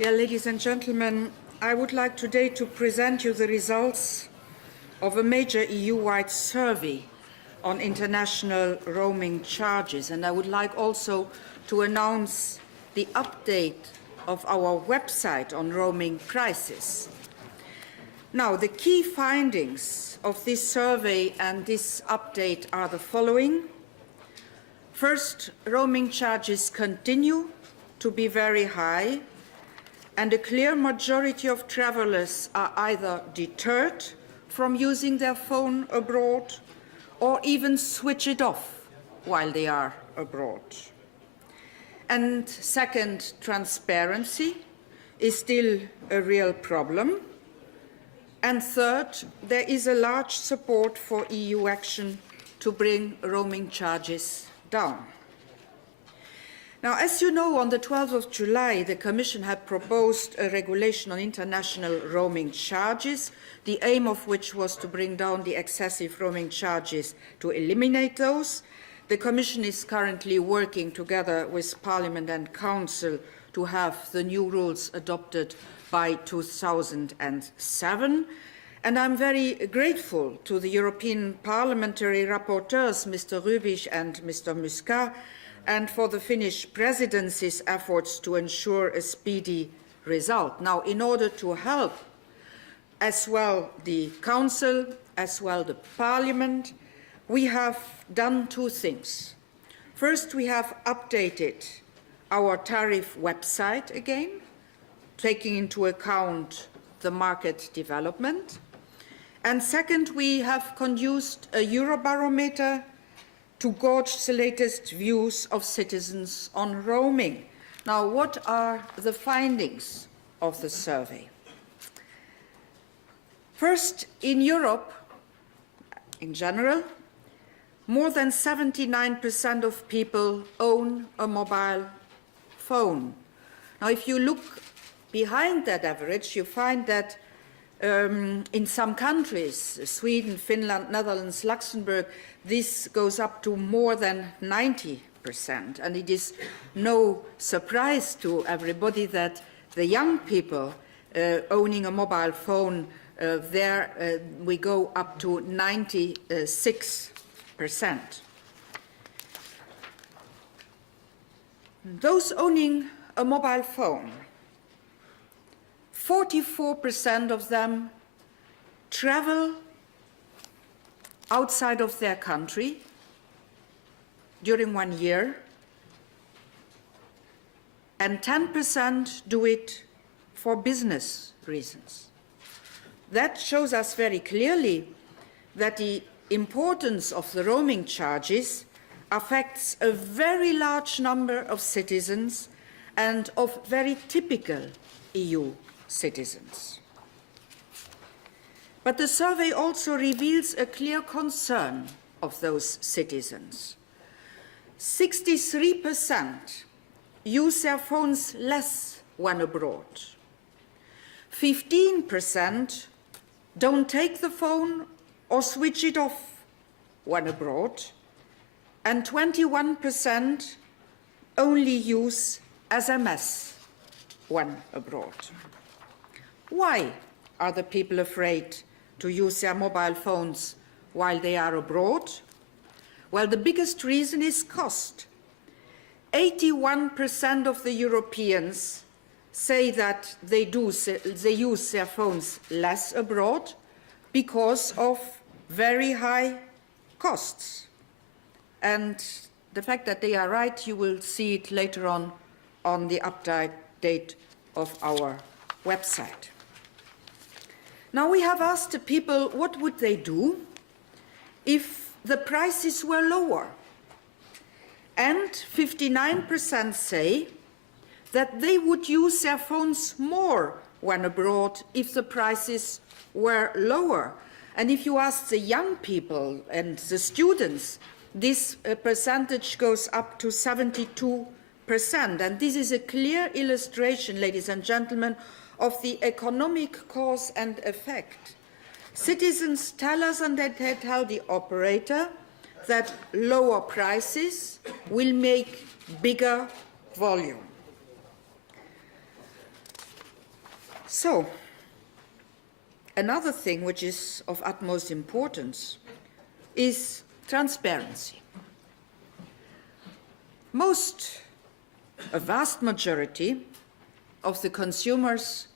Yeah, ladies and gentlemen, I would like today to present you the results of a major EU-wide survey on international roaming charges, and I would like also to announce the update of our website on roaming prices. Now, the key findings of this survey and this update are the following. First, roaming charges continue to be very high, and a clear majority of travelers are either deterred from using their phone abroad or even switch it off while they are abroad. And second, transparency is still a real problem. And third, there is a large support for EU action to bring roaming charges down. Now, as you know, on the 12th of July, the Commission had proposed a regulation on international roaming charges, the aim of which was to bring down the excessive roaming charges to eliminate those. The Commission is currently working together with Parliament and Council to have the new rules adopted by 2007. And I'm very grateful to the European parliamentary rapporteurs, Mr. Rübig and Mr. Muscat, and for the Finnish presidency's efforts to ensure a speedy result. Now, in order to help as well the Council, as well the Parliament, we have done two things. First, we have updated our tariff website again, taking into account the market development. And second, we have conducted a Eurobarometer to gauge the latest views of citizens on roaming. Now, what are the findings of the survey? First, in Europe, in general, more than 79% of people own a mobile phone. Now, if you look behind that average, you find that in some countries, Sweden, Finland, Netherlands, Luxembourg, this goes up to more than 90%. And it is no surprise to everybody that the young people owning a mobile phone, we go up to 96%. Those owning a mobile phone, 44% of them travel outside of their country during 1 year, and 10% do it for business reasons. That shows us very clearly that the importance of the roaming charges affects a very large number of citizens and of very typical EU citizens. But the survey also reveals a clear concern of those citizens. 63% use their phones less when abroad. 15% don't take the phone or switch it off when abroad. And 21% only use SMS when abroad. Why are the people afraid to use their mobile phones while they are abroad? Well, the biggest reason is cost. 81% of the Europeans say that they use their phones less abroad because of very high costs. And the fact that they are right, you will see it later on the update of our website. Now, we have asked the people what would they do if the prices were lower. And 59% say that they would use their phones more when abroad if the prices were lower. And if you ask the young people and the students, this percentage goes up to 72%. And this is a clear illustration, ladies and gentlemen, of the economic cause and effect. Citizens tell us, and they tell the operator, that lower prices will make bigger volume. So, another thing which is of utmost importance is transparency. A vast majority of the consumers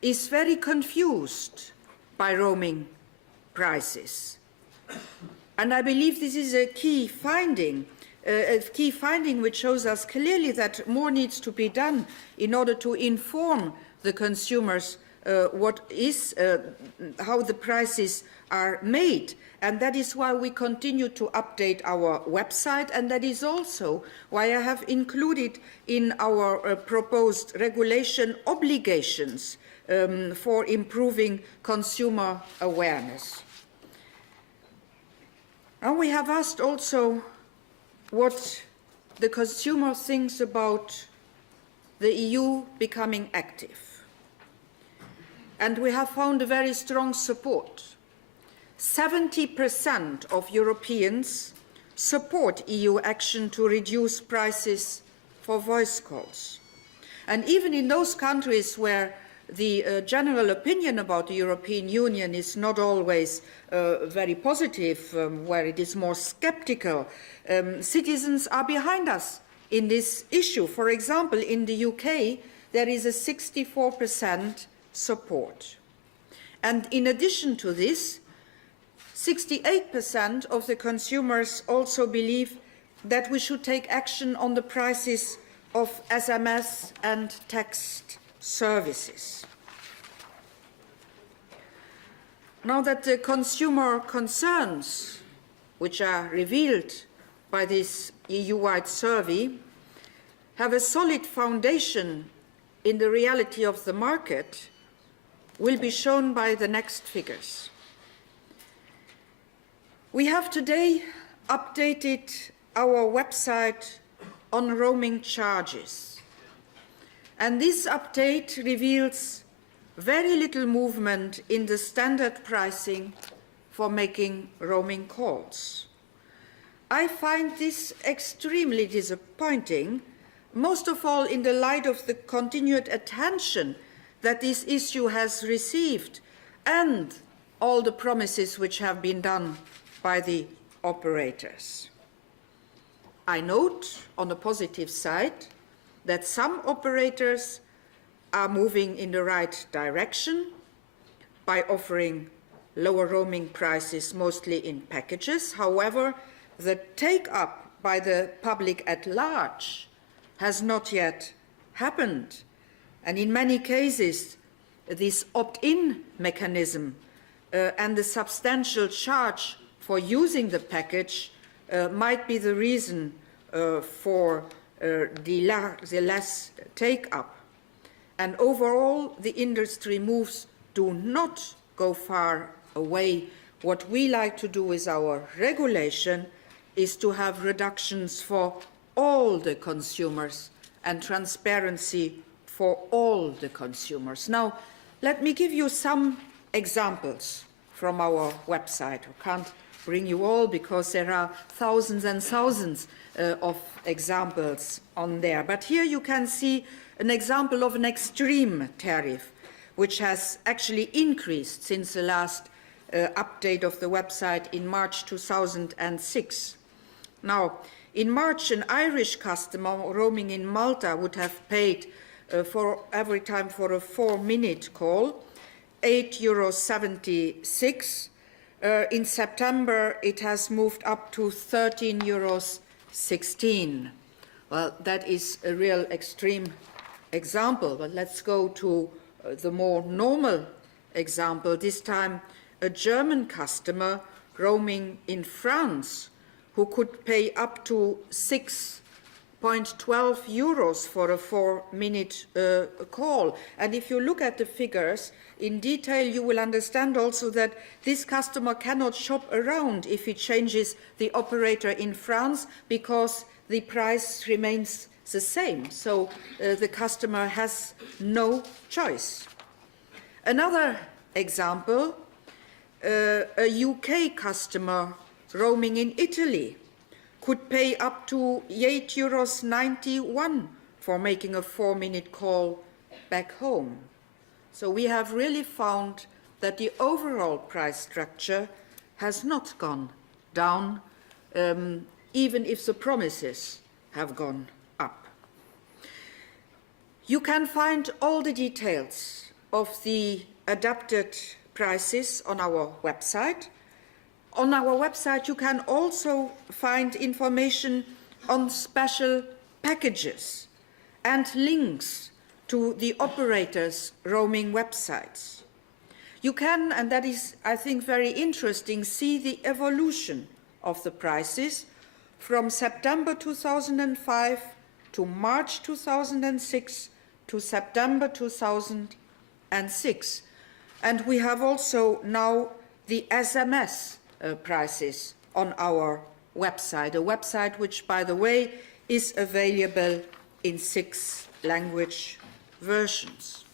is very confused by roaming prices. And I believe this is a key finding which shows us clearly that more needs to be done in order to inform the consumers how the prices are made. And that is why we continue to update our website, and that is also why I have included in our proposed regulation obligations for improving consumer awareness. And we have asked also what the consumer thinks about the EU becoming active. And we have found a very strong support. 70% of Europeans support EU action to reduce prices for voice calls. And even in those countries where the general opinion about the European Union is not always very positive, where it is more skeptical, citizens are behind us in this issue. For example, in the UK, there is a 64% support. And in addition to this, 68% of the consumers also believe that we should take action on the prices of SMS and text services. Now that the consumer concerns, which are revealed by this EU-wide survey, have a solid foundation in the reality of the market, will be shown by the next figures. We have today updated our website on roaming charges. And this update reveals very little movement in the standard pricing for making roaming calls. I find this extremely disappointing, most of all in the light of the continued attention that this issue has received and all the promises which have been done by the operators. I note, on the positive side, that some operators are moving in the right direction by offering lower roaming prices, mostly in packages. However, the take-up by the public at large has not yet happened. And in many cases, this opt-in mechanism and the substantial charge for using the package might be the reason for the less take-up. And overall, the industry moves do not go far away. What we like to do with our regulation is to have reductions for all the consumers and transparency for all the consumers. Now, let me give you some examples from our website. I can't bring you all because there are thousands and thousands of examples on there. But here you can see an example of an extreme tariff, which has actually increased since the last update of the website in March 2006. Now, in March, an Irish customer roaming in Malta would have paid for every time for a 4-minute call, €8.76. In September, it has moved up to €13.16. Well, that is a real extreme example, but let's go to the more normal example. This time, a German customer roaming in France who could pay up to €6.12 for a 4-minute call. And if you look at the figures in detail, you will understand also that this customer cannot shop around if he changes the operator in France because the price remains the same. So the customer has no choice. Another example, a UK customer roaming in Italy could pay up to €8.91 for making a 4-minute call back home. So we have really found that the overall price structure has not gone down, even if the promises have gone up. You can find all the details of the adapted prices on our website. On our website, you can also find information on special packages and links to the operators' roaming websites. You can, and that is, I think, very interesting, see the evolution of the prices from September 2005 to March 2006 to September 2006. And we have also now the SMS prices on our website, a website which, by the way, is available in 6 language versions.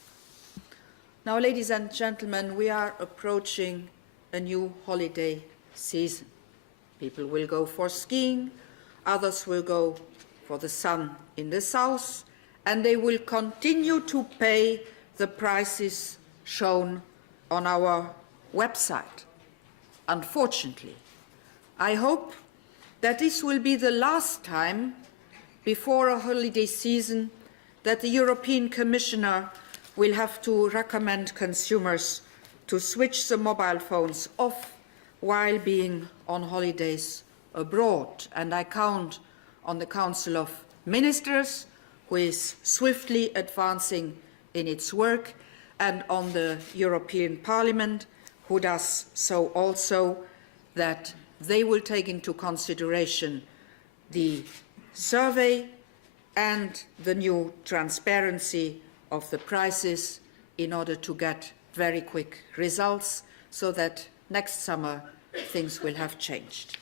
Now, ladies and gentlemen, we are approaching a new holiday season. People will go for skiing, others will go for the sun in the south, and they will continue to pay the prices shown on our website. Unfortunately, I hope that this will be the last time before a holiday season that the European Commissioner will have to recommend consumers to switch the mobile phones off while being on holidays abroad. And I count on the Council of Ministers, who is swiftly advancing in its work, and on the European Parliament, who does so also, that they will take into consideration the survey and the new transparency of the prices in order to get very quick results, so that next summer things will have changed.